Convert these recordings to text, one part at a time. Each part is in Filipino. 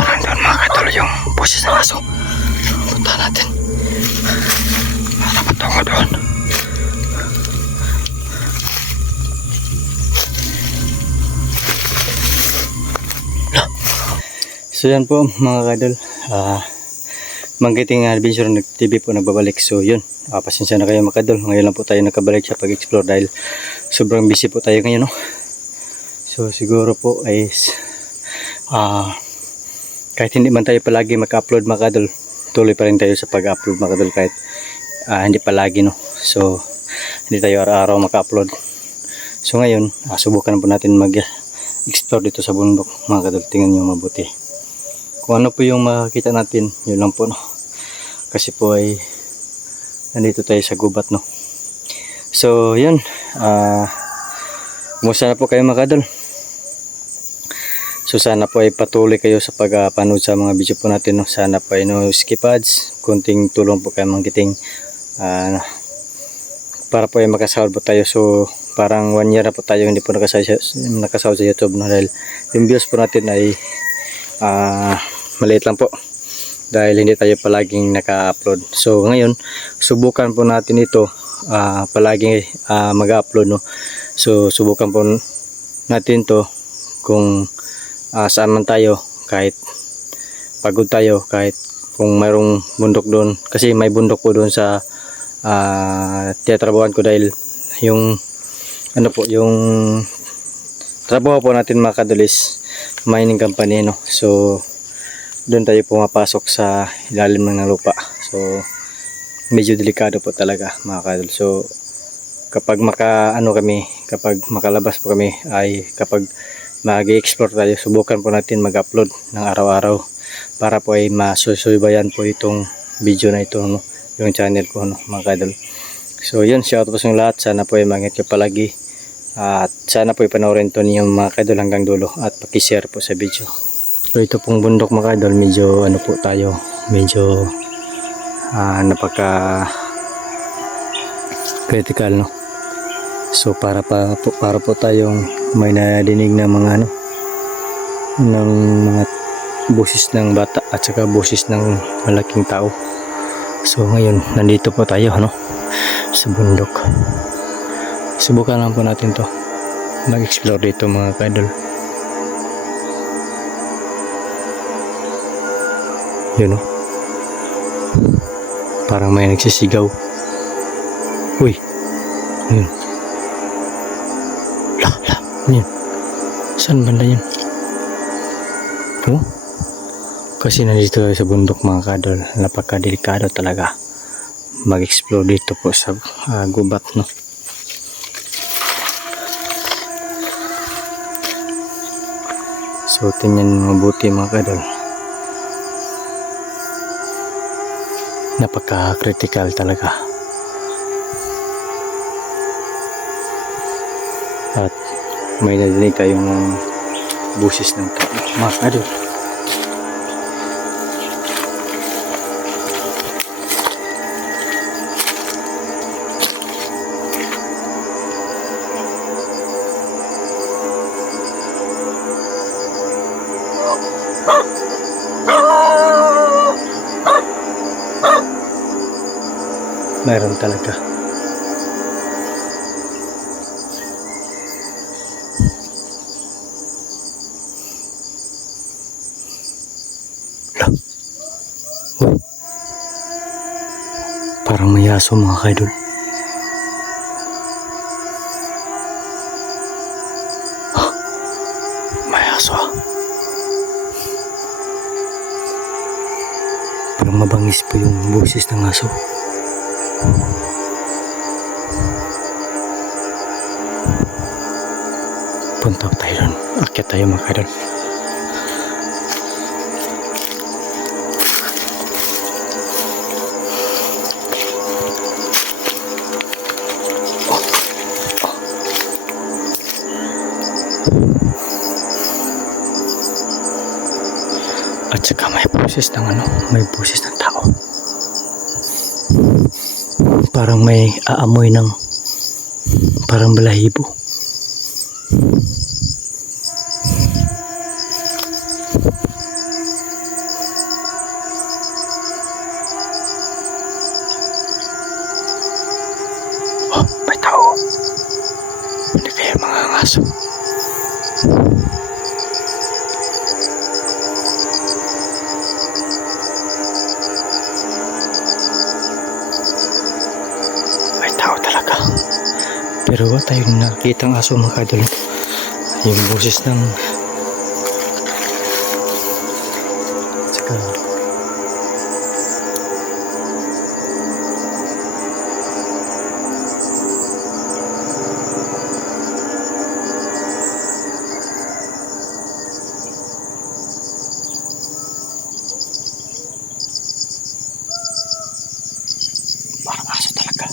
Parang doon mga kadol yung boses ng aso. Punta natin. Dapat ako doon. So yan po mga kadol. Manggiting Adventure TV po nagbabalik. So yun, pasensya na kayo mga kadol. Ngayon lang po tayo nakabalik sa pag-explore dahil sobrang busy po tayo ngayon, no? So siguro po ay kahit hindi man tayo palagi mag-upload mga kadol, tuloy pa rin tayo sa pag-upload mga kadol kahit hindi palagi, no? So hindi tayo araw-araw mag-upload. So ngayon, subukan po natin mag-explore dito sa bundok mga kadol. Tingnan nyo mabuti kung ano po yung makikita natin, yun lang po, no? Kasi po ay nandito tayo sa gubat, no? So yun, kumusta na po kayo mga kadol? So sana po ay patuloy kayo sa pagpanood sa mga video po natin, no? Sana po ay no skip ads, kunting tulong po kayo manggiting para po ay makasahod po tayo. So parang 1 year na po tayo hindi po nakasahod sa YouTube, no? Dahil yung views po natin ay maliit lang po dahil hindi tayo palaging naka-upload. So ngayon subukan po natin ito, palaging mag-upload, no? So subukan po natin to kung saan man tayo, kahit pagod tayo, kahit kung mayroong bundok doon, kasi may bundok po doon sa tinatrabahoan ko dahil yung ano po, yung trabaho po natin mga kadol is mining company, no? So doon tayo pumapasok sa ilalim ng lupa. So medyo delikado po talaga mga kadol. So kapag kapag makalabas po kami ay kapag mag-explore tayo, subukan po natin mag-upload ng araw-araw para po ay masusubayan po itong video na ito, no? Yung channel ko, no, mga kadol. So yun, shout out po sa lahat. Sana po ay mag-ingat kayo palagi. At sana po ipanoorin to niyo mga kadol hanggang dulo at paki-share po sa video. So ito pong bundok mga kadol, medyo ano po tayo, medyo napaka critical, no? So para po tayong may nadinig na mga ng mga boses ng bata at saka boses ng malaking tao. So ngayon nandito po tayo, no, sa bundok. Subukan lang po natin to mag-explore dito mga kadol. Yun, no? Parang may nagsisigaw. Uy, yun. Yun. Saan banda yun? Oh? Kasi nandito tayo sa bundok mga kadol. Napaka-delikado talaga mag-explore dito po sa gubat, no? So tingnan mabuti mga kadol. Napaka-critical talaga. At may nadinig tayong busis ng tao mga kadol. Mayroon talaga. Parang may aso mga kadol. May aso. Parang mabangis po yung boses ng aso. Punta tayo doon. Akyat tayo mga kadol. At saka may boses ng may boses ng tao. Parang may aamoy ng parang balahibo. Pero wala tayong nakitang aso mga kadol. Yung boses ng saka parang aso talaga.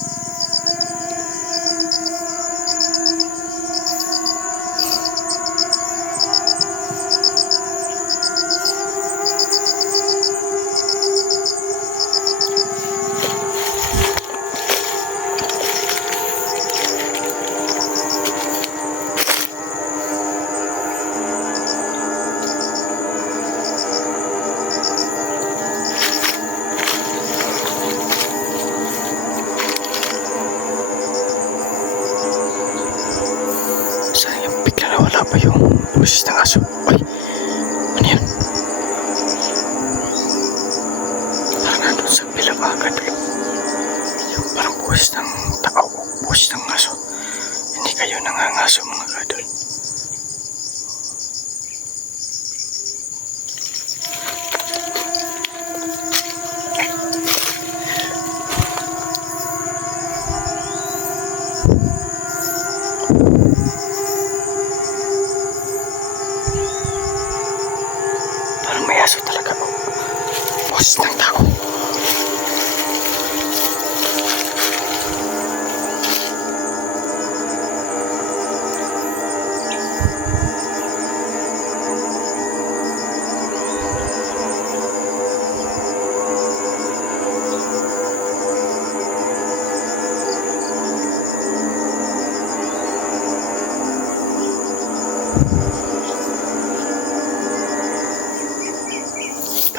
Sayang, bigla nawala pa yung boses ng aso. Ay, ano yan? Parang nandun sa pila mga kadol. Yung parang boses ng tao o boses ng aso. Hindi kayo nangangaso mga kadol. Parang may aso talaga o boses ng tao.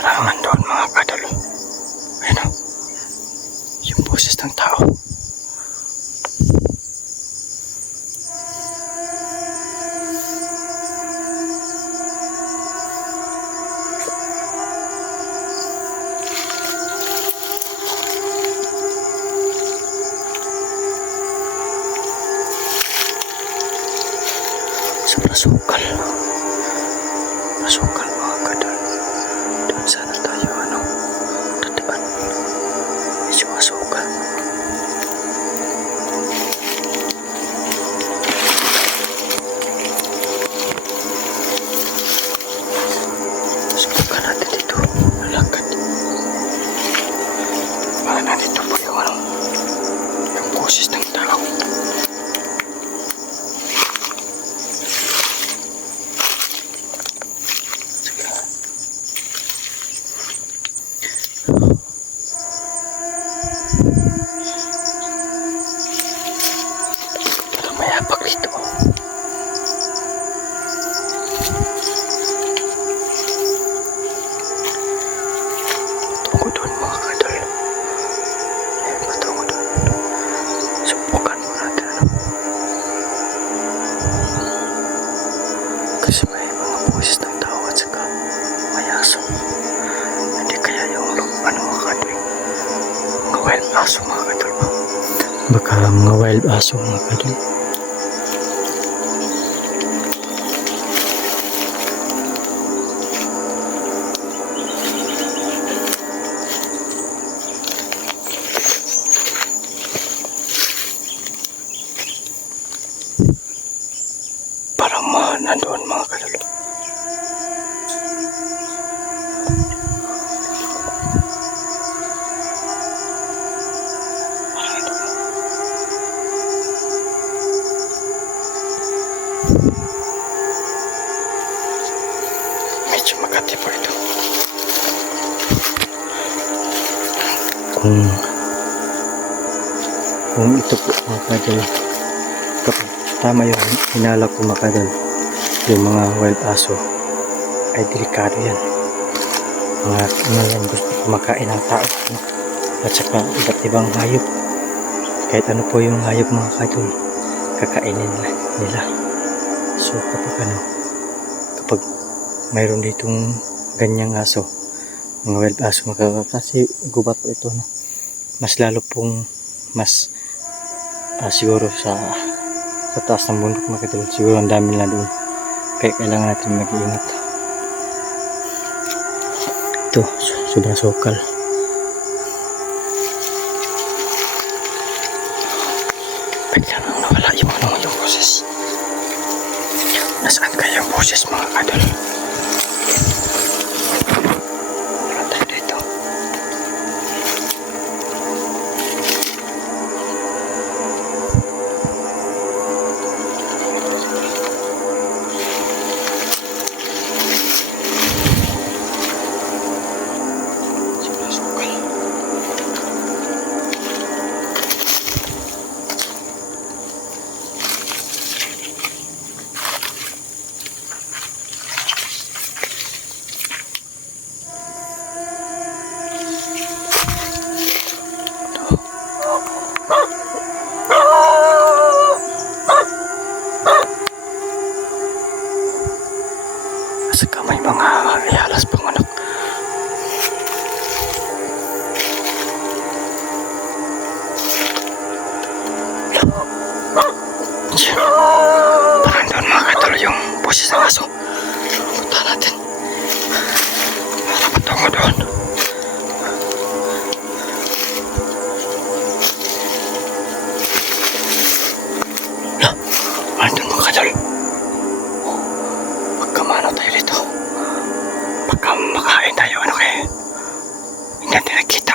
Parang nandun mga kadol. Ayun o, yung boses ng tao. Sobrang sukal. Masukal mga kadol. Doon sana tayo dadaan. Medyo masukal. Subukan natin dito. Malakad. Baka nandito po yung boses ng tao. Parang may hapak dito. Patungo doon mga kadol. Ayan, patungo doon. Subukan mo natin kasi may mga boses ng tao at saka may aso. Hindi kaya yung mga kadol. Mga wild aso mga kadol ba? Baka mga wild aso mga kadol. Parang nandoon mga kadol. Medyo magati po ito. Kung ito po mga kadol, kapag tama yung hinala ko mga kadol, yung mga wild aso ay delikado yan. Mga yan gusto kumakain ng tao, no? At saka iba't ibang hayop. Kahit ano po yung hayop mga kadol, kakainin nila. So kapag mayroon ditong ganyang aso, mga wild aso kasi gubat po ito, no? Mas lalo pong mas siguro sa sa taas ng bundok mga kadol. Siguro ang dami na doon. Kaya kailangan natin mag-iingat. Ito, sobrang sukal. Bigla nang nawala yung boses. Nasaan kaya yung boses mga kadol? Wala tayo dito. Sobrang sukal. Sa kamay mga ihalas pang anak. Parang doon mga kadol yung boses ng aso. Punta natin. Dapat ako doon. Andun mga kadol. Pagkamano tayo dito. Pagka makain tayo, ano kaya? Hindi natin nakita.